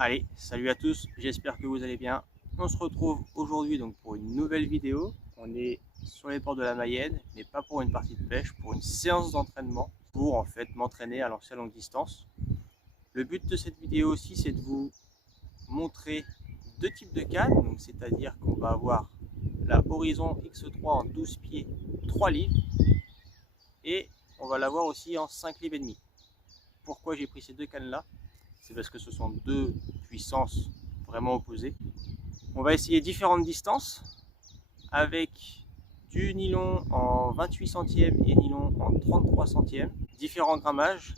Allez, salut à tous, j'espère que vous allez bien. On se retrouve aujourd'hui donc pour une nouvelle vidéo. On est sur les bords de la Mayenne, mais pas pour une partie de pêche, pour une séance d'entraînement, pour en fait m'entraîner à lancer à longue distance. Le but de cette vidéo aussi, c'est de vous montrer deux types de cannes, donc c'est-à-dire qu'on va avoir la Horizon X3 en 12 pieds, 3 livres, et on va l'avoir aussi en 5 livres et demi. Pourquoi j'ai pris ces deux cannes là? C'est parce que ce sont deux puissances vraiment opposées. On va essayer différentes distances avec du nylon en 28 centièmes et nylon en 33 centièmes. Différents grammages.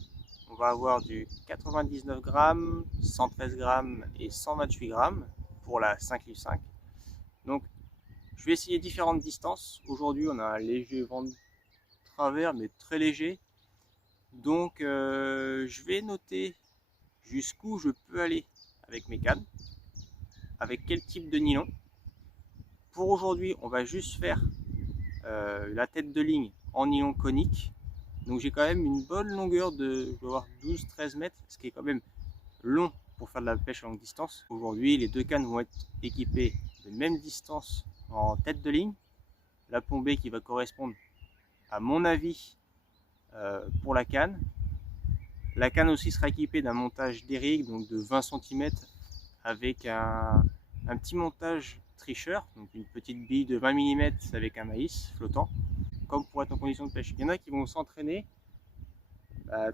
On va avoir du 99 grammes, 113 grammes et 128 grammes pour la 5 livres 5. Donc je vais essayer différentes distances. Aujourd'hui on a un léger vent de travers mais très léger. Donc je vais noter jusqu'où je peux aller avec mes cannes, avec quel type de nylon. Pour aujourd'hui, on va juste faire la tête de ligne en nylon conique. Donc j'ai quand même une bonne longueur de, je dois avoir 12-13 mètres, ce qui est quand même long pour faire de la pêche à longue distance. Aujourd'hui, les deux cannes vont être équipées de même distance en tête de ligne. La plombée qui va correspondre à mon avis pour la canne. La canne aussi sera équipée d'un montage d'Eric, donc de 20 cm avec un petit montage tricheur, donc une petite bille de 20 mm avec un maïs flottant, comme pour être en condition de pêche. Il y en a qui vont s'entraîner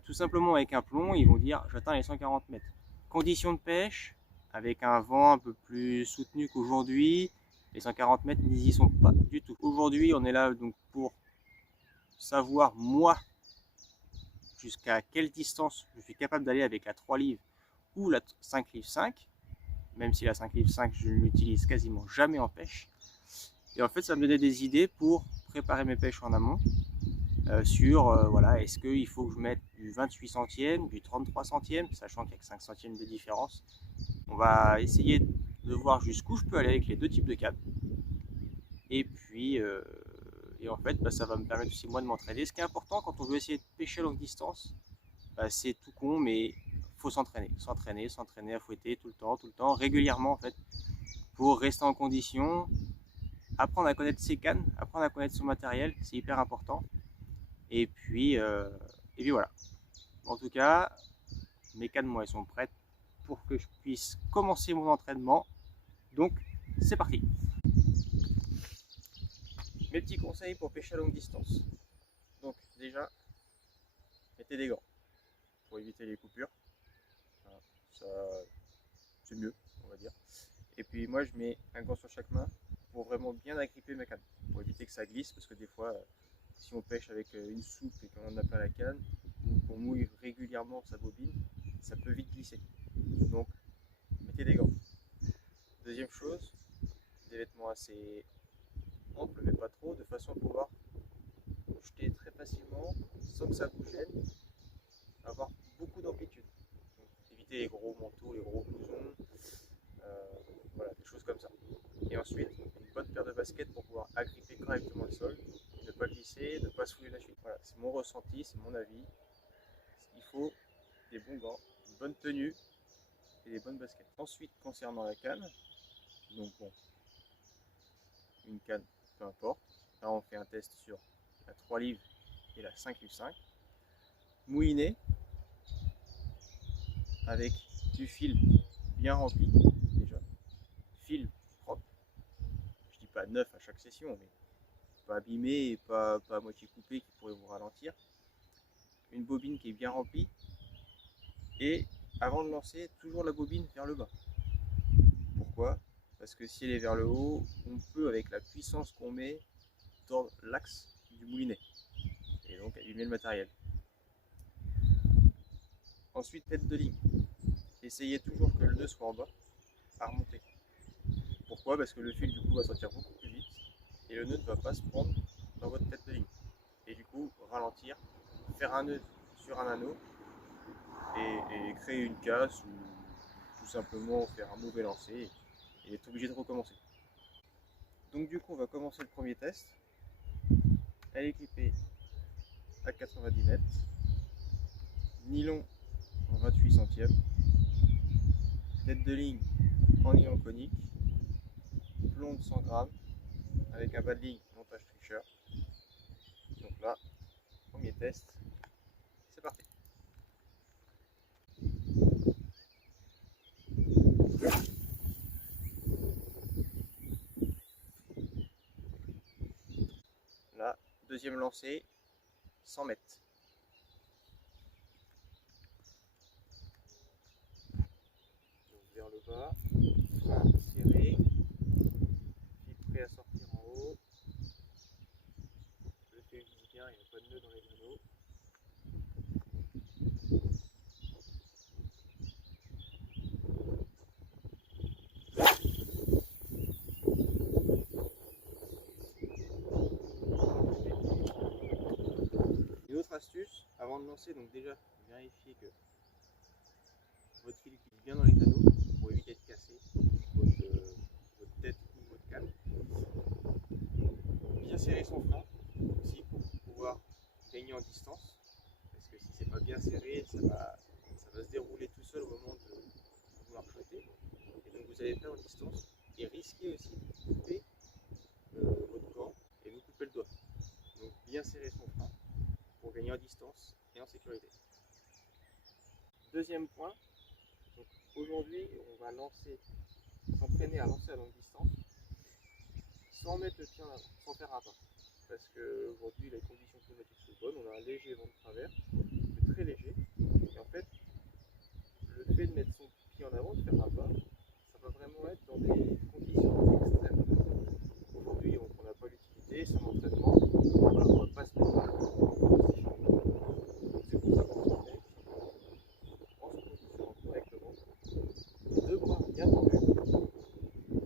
tout simplement avec un plomb, ils vont dire j'atteins les 140 mètres. Conditions de pêche, avec un vent un peu plus soutenu qu'aujourd'hui, les 140 mètres n'y sont pas du tout. Aujourd'hui, on est là donc pour savoir, moi, jusqu'à quelle distance je suis capable d'aller avec la 3 livres ou la 5 livres 5, même si la 5 livres 5 je ne l'utilise quasiment jamais en pêche. Et en fait ça me donnait des idées pour préparer mes pêches en amont sur voilà, est-ce qu'il faut que je mette du 28 centièmes, du 33 centièmes, sachant qu'il n'y a que 5 centièmes de différence. On va essayer de voir jusqu'où je peux aller avec les deux types de cannes. Et puis et en fait ça va me permettre aussi moi de m'entraîner. Ce qui est important quand on veut essayer de pêcher à longue distance, c'est tout con, mais faut s'entraîner, s'entraîner à fouetter tout le temps, régulièrement en fait, pour rester en condition, apprendre à connaître ses cannes, apprendre à connaître son matériel, c'est hyper important. Et puis voilà. En tout cas, mes cannes, moi, elles sont prêtes pour que je puisse commencer mon entraînement. Donc, c'est parti. Mes petits conseils pour pêcher à longue distance. Donc, déjà, mettez des gants pour éviter les coupures. Ça, c'est mieux, on va dire. Et puis moi, je mets un gant sur chaque main pour vraiment bien agripper ma canne, pour éviter que ça glisse, parce que des fois, si on pêche avec une soupe et qu'on n'a pas la canne, ou qu'on mouille régulièrement sa bobine, ça peut vite glisser. Donc, mettez des gants. Deuxième chose, des vêtements assez amples, mais pas trop, de façon à pouvoir jeter très facilement, sans que ça vous gêne, avoir beaucoup d'amplitude. Donc, éviter les gros manteaux, les gros blousons, voilà, des choses comme ça. Et ensuite, une bonne paire de baskets pour pouvoir agripper correctement le sol, ne pas glisser, ne pas se fouler la chute. Voilà, c'est mon ressenti, c'est mon avis. Il faut des bons gants, une bonne tenue et des bonnes baskets. Ensuite, concernant la canne, donc bon, une canne, peu importe. Là, on fait un test sur la 3 livres et la 5 livres 5. Mouliné, avec du fil bien rempli, déjà. Fil propre. Je dis pas neuf à chaque session, mais pas abîmé et pas à moitié coupé qui pourrait vous ralentir. Une bobine qui est bien remplie. Et avant de lancer, toujours la bobine vers le bas. Pourquoi? Parce que si elle est vers le haut, on peut, avec la puissance qu'on met, tordre l'axe du moulinet. Et donc abîmer le matériel. Ensuite, tête de ligne. Essayez toujours que le nœud soit en bas, à remonter. Pourquoi? Parce que le fil du coup va sortir beaucoup plus vite et le nœud ne va pas se prendre dans votre tête de ligne. Et du coup, ralentir, faire un nœud sur un anneau et créer une casse ou tout simplement faire un mauvais lancer et être obligé de recommencer. Donc du coup, on va commencer le premier test. Elle est équipée à 90 mètres, nylon en 28 centièmes, tête de ligne en nylon conique, plomb de 100 grammes avec un bas de ligne montage tricheur. Donc là, premier test, c'est parti. Là, deuxième lancé, 100 mètres. Donc vers le bas, frein un peu serré, fil prêt à sortir en haut. Le fil vise bien, il n'y a pas de nœud dans les anneaux. Une autre astuce, avant de lancer, donc déjà vérifiez que votre fil glisse bien dans les anneaux pour éviter de casser votre tête ou votre canne. Bien serrer son frein aussi pour pouvoir gagner en distance, parce que si c'est pas bien serré, ça va se dérouler tout seul au moment de vouloir flotter, et donc vous allez perdre en distance et risquer aussi de couper votre gant et vous couper le doigt. Donc bien serrer son frein pour gagner en distance et en sécurité. Deuxième point, aujourd'hui on va s'entraîner à lancer à longue distance sans mettre le pied en avant, sans faire un pas. Parce qu'aujourd'hui les conditions climatiques sont bonnes, on a un léger vent de travers, mais très léger. Et en fait, le fait de mettre son pied en avant, de faire un pas, ça va vraiment être dans des conditions extrêmes. Aujourd'hui, on n'a pas l'utilité, c'est un entraînement, voilà, on ne va pas se mettre position. Donc c'est pour ça qu'on s'entraîne, en se positionnant correctement, deux bras bien tendus,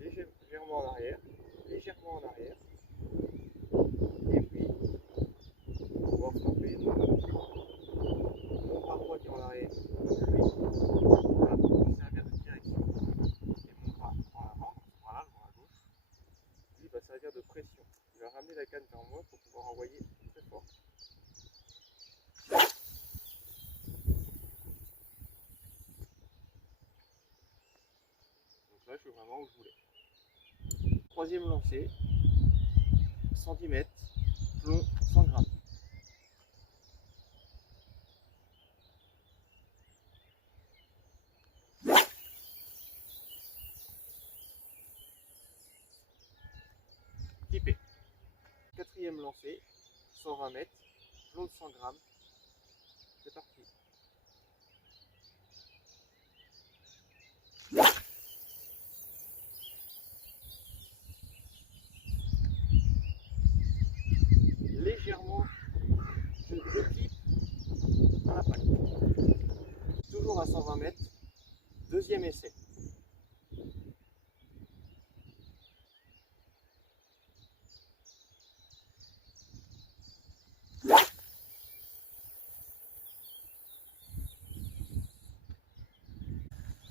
légèrement en arrière, et puis on va frapper mon bras droit qui est en arrière, lui, va servir de direction, et mon bras en avant, ce bras-là, le bras gauche, lui va servir de pression. Il va ramener la canne vers moi pour pouvoir envoyer très fort. Donc là, je suis vraiment où je voulais. Troisième lancé, centimètres, plomb 100 grammes. Typé. Quatrième lancé, 120 mètres, plomb de 100 grammes. C'est parti. Légèrement, je clip à la plaque. Toujours à 120 mètres. Deuxième essai.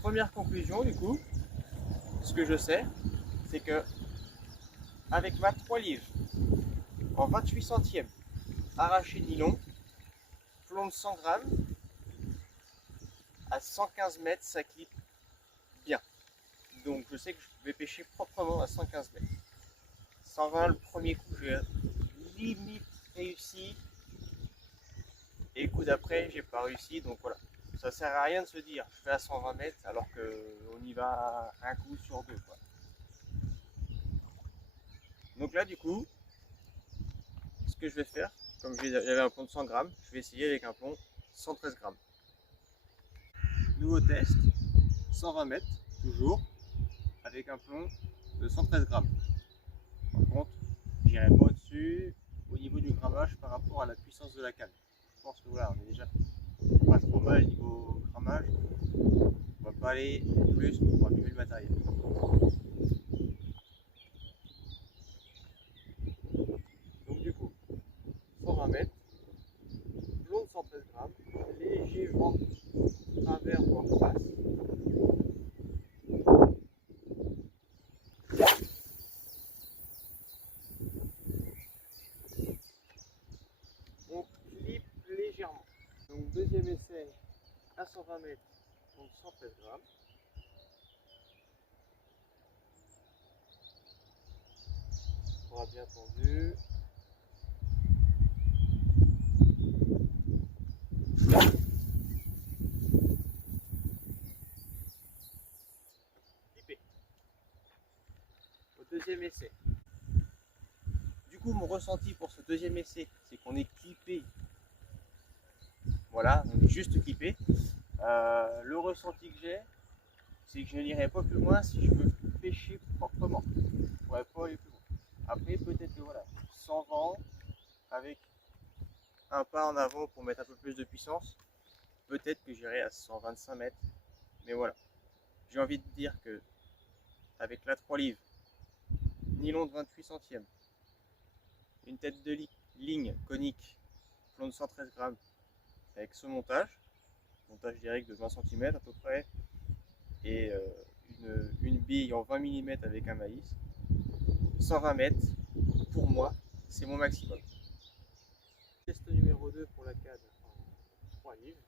Première conclusion du coup, ce que je sais, c'est que avec ma 3 livres en 28 centièmes, arraché nylon, plomb de 100 grammes, à 115 mètres, ça clip bien. Donc je sais que je vais pêcher proprement à 115 mètres. 120 le premier coup, j'ai limite réussi. Et le coup d'après, j'ai pas réussi. Donc voilà, ça sert à rien de se dire je fais à 120 mètres alors qu'on y va un coup sur deux, quoi. Donc là, du coup, ce que je vais faire, comme j'avais un plomb de 100 grammes, je vais essayer avec un plomb 113 grammes. Nouveau test, 120 mètres, toujours, avec un plomb de 113 grammes. Par contre, j'irai pas au-dessus au niveau du grammage par rapport à la puissance de la canne. Je pense que voilà, on est déjà pas trop mal niveau grammage. On va pas aller plus pour abîmer le matériel. Donc du coup, 120 mètres, plomb de 113 grammes, léger vent travers voire face. On clip légèrement. Donc deuxième essai à 120 mètres, donc 113 grammes. sera bien tendu. Clipé. Au deuxième essai. Du coup, mon ressenti pour ce deuxième essai, c'est qu'on est clippé. Voilà, on est juste clippé. Le ressenti que j'ai, c'est que je n'irai pas plus loin si je veux pêcher proprement. Je ne pourrais pas aller plus loin. Après, peut-être que voilà, sans vent, avec un pas en avant pour mettre un peu plus de puissance, peut-être que j'irai à 125 mètres. Mais voilà, j'ai envie de dire que avec la 3 livres, nylon de 28 centièmes, une tête de ligne conique, plomb de 113 grammes, avec ce montage direct de 20 cm à peu près, et une bille en 20 mm avec un maïs, 120 mètres, pour moi, c'est mon maximum. Test numéro 2 pour la canne en 3 livres,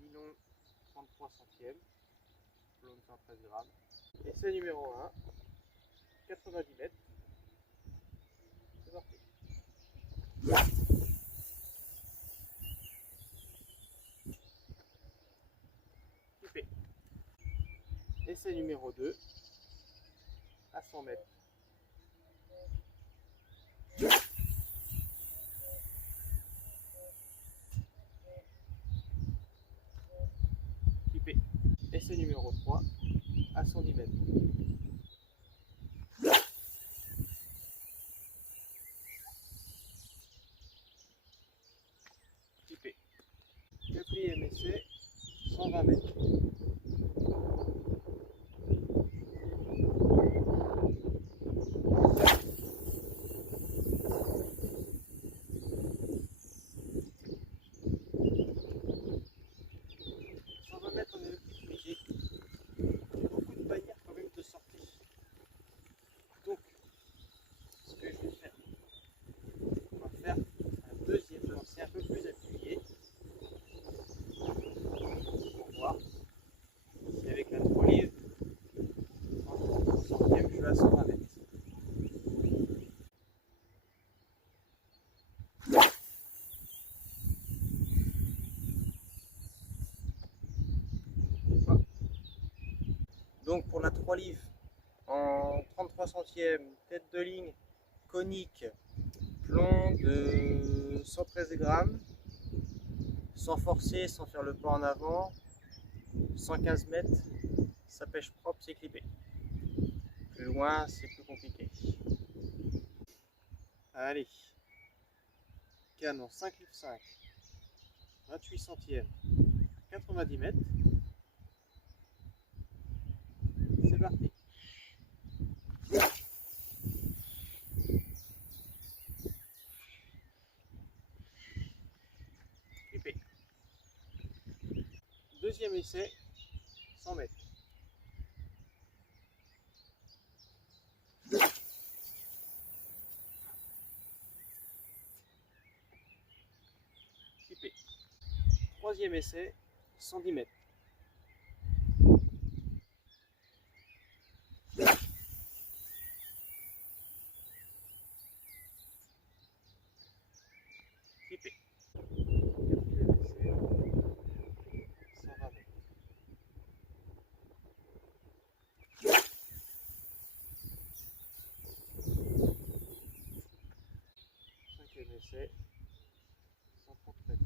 nylon 33 centièmes, plomb de 113 grammes. Essai numéro 1, 90 mètres, c'est parti. Clipé. Essai numéro 2, à 100 mètres. Clipé. Essai numéro 3, à 110 mètres. Clipé. Quatrième essai, 120 mètres. Donc, ce que je vais faire, on va faire un deuxième lancer un peu plus appuyé pour voir si avec la 3 livres, en centième, je vais à 120 mètres. Voilà. Donc pour la 3 livres, en 33 centièmes, tête de ligne, conique, plomb de 113 grammes, sans forcer, sans faire le pas en avant, 115 mètres, ça pêche propre, c'est clippé. Plus loin, c'est plus compliqué. Allez, canne en 5 livres 5, 28 centièmes, 90 mètres, c'est parti. Clippé. Deuxième essai, 100 mètres. Clippé. Troisième essai, 110 mètres. Clippé. Quatrième essai, 120 mètres. Cinquième essai, 130 mètres.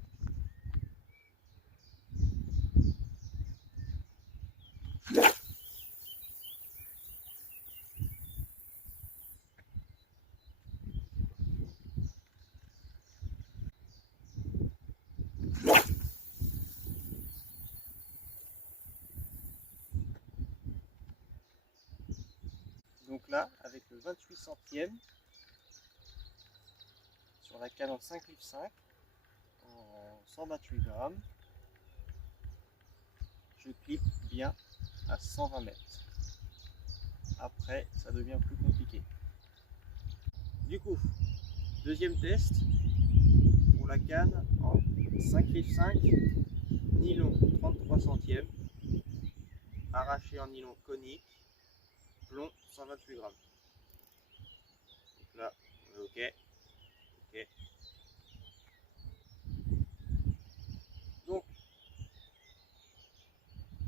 Donc là, avec le 28 centièmes, sur la canne en 5 livres 5, en 128 grammes, je clip bien à 120 mètres. Après, ça devient plus compliqué. Du coup, deuxième test, pour la canne en 5 livres 5, nylon 33 centièmes, arraché en nylon conique, plomb 128 grammes. Là, ok. Ok. Donc,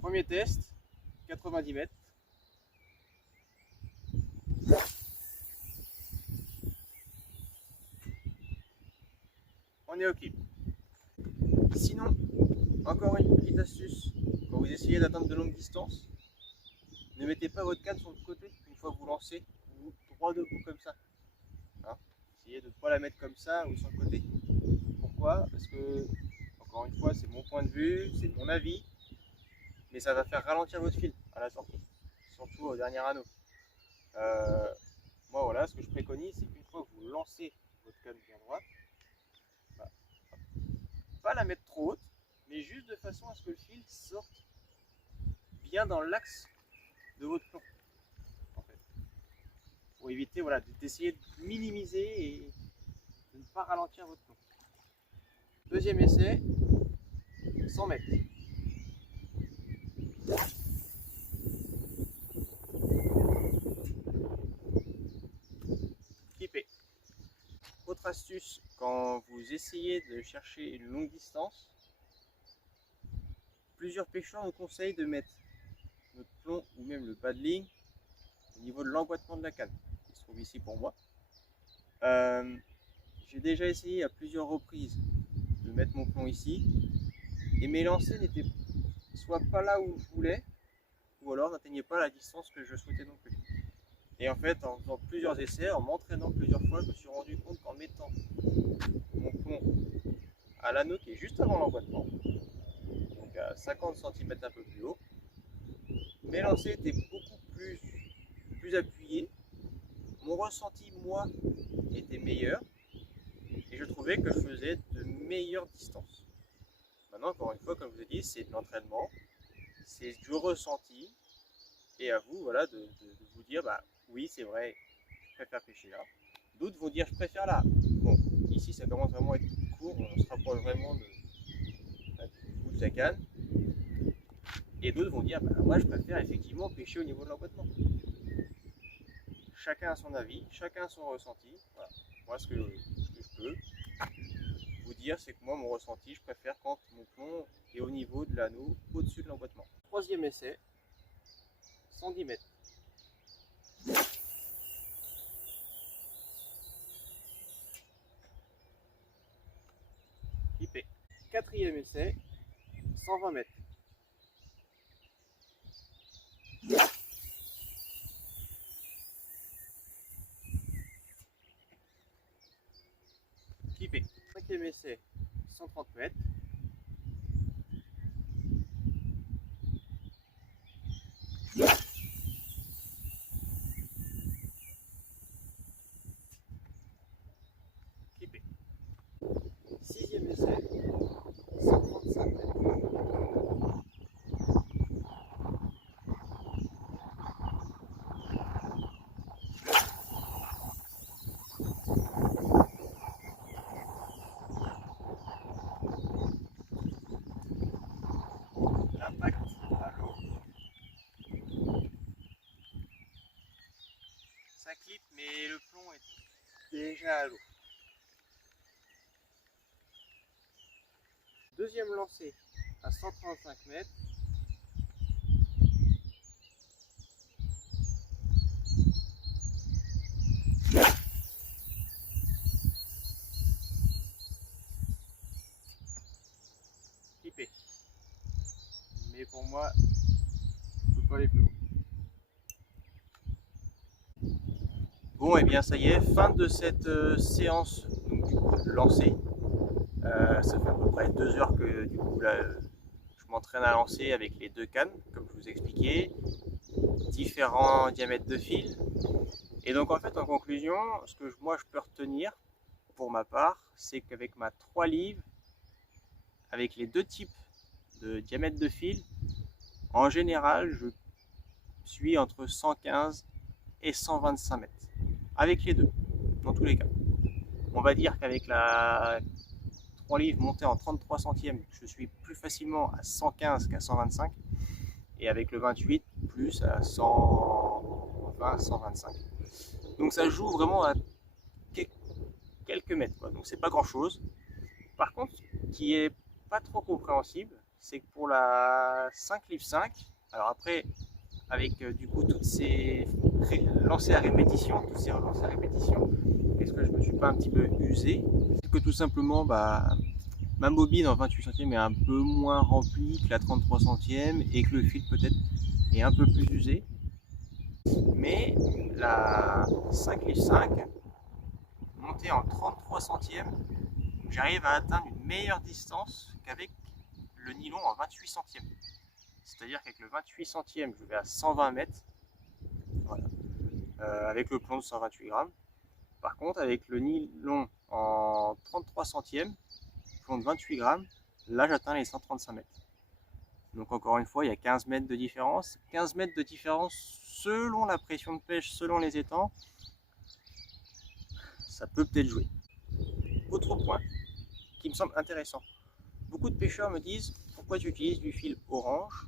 premier test, 90 mètres. On est ok. Sinon, encore une petite astuce, quand vous essayez d'atteindre de longues distances, ne mettez pas votre canne sur le côté une fois que vous lancez, ou droit debout comme ça. Hein, essayez de ne pas la mettre comme ça ou sur le côté. Pourquoi? Parce que, encore une fois, c'est mon point de vue, c'est mon avis, mais ça va faire ralentir votre fil à la sortie, surtout au dernier anneau. Moi, voilà, ce que je préconise, c'est qu'une fois que vous lancez votre canne bien droite, bah, pas la mettre trop haute, mais juste de façon à ce que le fil sorte bien dans l'axe de votre plomb, en fait, pour éviter, voilà, d'essayer de minimiser et de ne pas ralentir votre plomb. Deuxième essai, 100 mètres. Clipper. Autre astuce, quand vous essayez de chercher une longue distance, plusieurs pêcheurs nous conseillent de mettre notre plomb ou même le bas de ligne au niveau de l'emboîtement de la canne, qui se trouve ici pour moi. J'ai déjà essayé à plusieurs reprises de mettre mon plomb ici, et mes lancers n'étaient soit pas là où je voulais, ou alors n'atteignaient pas la distance que je souhaitais non plus. Et en fait, en faisant plusieurs essais, en m'entraînant plusieurs fois, je me suis rendu compte qu'en mettant mon plomb à l'anneau qui est juste avant l'emboîtement, donc à 50 cm un peu plus haut, mes lancers étaient beaucoup plus appuyés, mon ressenti, moi, était meilleur, et je trouvais que je faisais de meilleures distances. Maintenant, encore une fois, comme je vous ai dit, c'est de l'entraînement, c'est du ressenti, et à vous, voilà, de vous dire, bah oui, c'est vrai, je préfère pêcher là. D'autres vont dire, je préfère là. Bon, ici, ça commence vraiment à être court, on se rapproche vraiment du bout de la canne. Et d'autres vont dire, bah, moi, je préfère effectivement pêcher au niveau de l'emboîtement. Chacun a son avis, chacun a son ressenti. Voilà. Moi, ce que je peux vous dire, c'est que moi, mon ressenti, je préfère quand mon plomb est au niveau de l'anneau, au-dessus de l'emboîtement. Troisième essai, 110 mètres. Clipper. Quatrième essai, 120 mètres. Clipper. Cinquième essai, 130 mètres. Clipper. Sixième essai, 135 mètres. Impact à l'eau. Ça clip, mais le plomb est déjà à l'eau. Deuxième lancée à 135 mètres. Clipper. Mais pour moi, je ne peux pas aller plus haut. Bon, et bien ça y est, fin de cette séance donc, du coup, de lancer. Ça fait à peu près 2 heures que du coup là, je m'entraîne à lancer avec les deux cannes, comme je vous ai expliqué, différents diamètres de fil. Et donc en fait, en conclusion, ce que moi je peux retenir pour ma part, c'est qu'avec ma 3 livres, avec les deux types de diamètre de fil, en général, je suis entre 115 et 125 mètres. Avec les deux, dans tous les cas. On va dire qu'avec la 3 livres montée en 33 centièmes, je suis plus facilement à 115 qu'à 125. Et avec le 28, plus à 120, 125. Donc ça joue vraiment à quelques mètres, quoi. Donc c'est pas grand chose. Par contre, ce qui est pas trop compréhensible, c'est que pour la 5 livre 5, alors après, avec du coup toutes ces lancers à répétition, tous ces relancers à répétition, est-ce que je me suis pas un petit peu usé? C'est que tout simplement, ma bobine en 28 centièmes est un peu moins remplie que la 33 centièmes et que le fil peut-être est un peu plus usé. Mais la 5 livre 5, montée en 33 centièmes, j'arrive à atteindre une meilleure distance qu'avec le nylon en 28 centièmes. C'est-à-dire qu'avec le 28 centièmes, je vais à 120 mètres, voilà, avec le plomb de 128 grammes. Par contre, avec le nylon en 33 centièmes, plomb de 28 grammes, là j'atteins les 135 mètres. Donc encore une fois, il y a 15 mètres de différence. 15 mètres de différence selon la pression de pêche, selon les étangs, ça peut peut-être jouer. Autre point qui me semble intéressant. Beaucoup de pêcheurs me disent pourquoi tu utilises du fil orange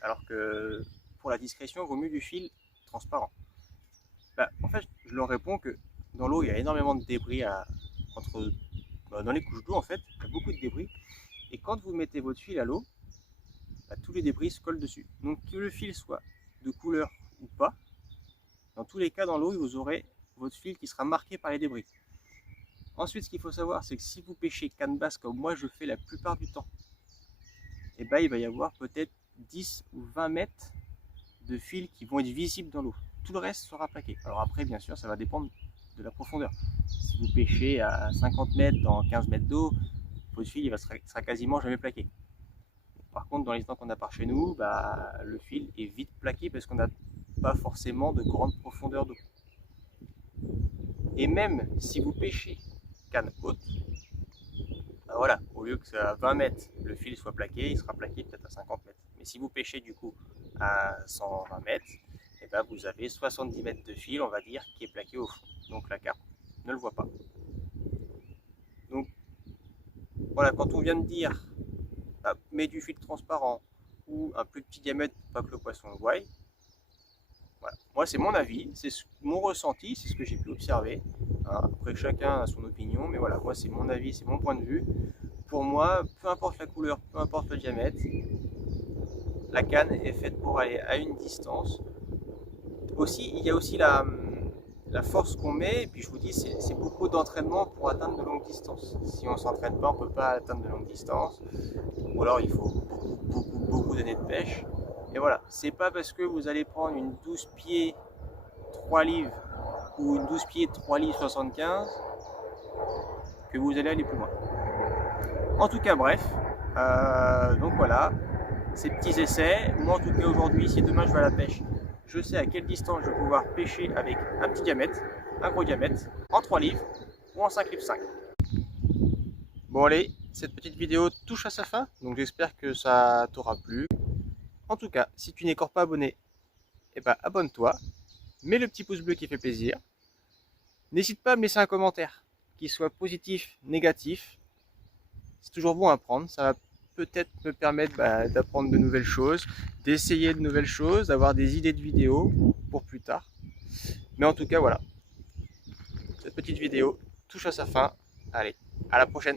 alors que pour la discrétion, il vaut mieux du fil transparent. En fait, je leur réponds que dans l'eau, il y a énormément de débris dans les couches d'eau, en fait, il y a beaucoup de débris. Et quand vous mettez votre fil à l'eau, tous les débris se collent dessus. Donc que le fil soit de couleur ou pas, dans tous les cas dans l'eau, vous aurez votre fil qui sera marqué par les débris. Ensuite, ce qu'il faut savoir, c'est que si vous pêchez canne basse comme moi je fais la plupart du temps, il va y avoir peut-être 10 ou 20 mètres de fils qui vont être visibles dans l'eau. Tout le reste sera plaqué. Alors après, bien sûr, ça va dépendre de la profondeur. Si vous pêchez à 50 mètres dans 15 mètres d'eau, votre fil sera quasiment jamais plaqué. Par contre, dans les temps qu'on a par chez nous, le fil est vite plaqué parce qu'on n'a pas forcément de grande profondeur d'eau. Et même si vous pêchez canne haute, voilà, au lieu que à 20 mètres le fil soit plaqué, il sera plaqué peut-être à 50 mètres. Mais si vous pêchez du coup à 120 mètres, et vous avez 70 mètres de fil, on va dire, qui est plaqué au fond. Donc la carpe ne le voit pas. Donc voilà, quand on vient de dire mets du fil transparent ou un plus petit diamètre pour pas que le poisson le voie, voilà. Moi c'est mon avis, c'est mon ressenti, c'est ce que j'ai pu observer. Après chacun a son opinion, mais voilà, moi c'est mon avis, c'est mon point de vue. Pour moi, peu importe la couleur, peu importe le diamètre, la canne est faite pour aller à une distance. Aussi, il y a aussi la force qu'on met, et puis je vous dis, c'est beaucoup d'entraînement pour atteindre de longues distances. Si on ne s'entraîne pas, on ne peut pas atteindre de longues distances, ou alors il faut beaucoup d'années de pêche. Et voilà, c'est pas parce que vous allez prendre une 12 pieds 3 livres ou une 12 pieds 3 livres 75 que vous allez aller plus loin. En tout cas, bref, donc voilà, ces petits essais. Moi en tout cas aujourd'hui, si demain je vais à la pêche, je sais à quelle distance je vais pouvoir pêcher avec un petit diamètre, un gros diamètre, en 3 livres ou en 5 livres 5. Bon allez, cette petite vidéo touche à sa fin, donc j'espère que ça t'aura plu. En tout cas, si tu n'es encore pas abonné, abonne-toi, mets le petit pouce bleu qui fait plaisir. N'hésite pas à me laisser un commentaire, qu'il soit positif, négatif. C'est toujours bon à apprendre, ça va peut-être me permettre d'apprendre de nouvelles choses, d'essayer de nouvelles choses, d'avoir des idées de vidéos pour plus tard. Mais en tout cas, voilà. Cette petite vidéo touche à sa fin. Allez, à la prochaine!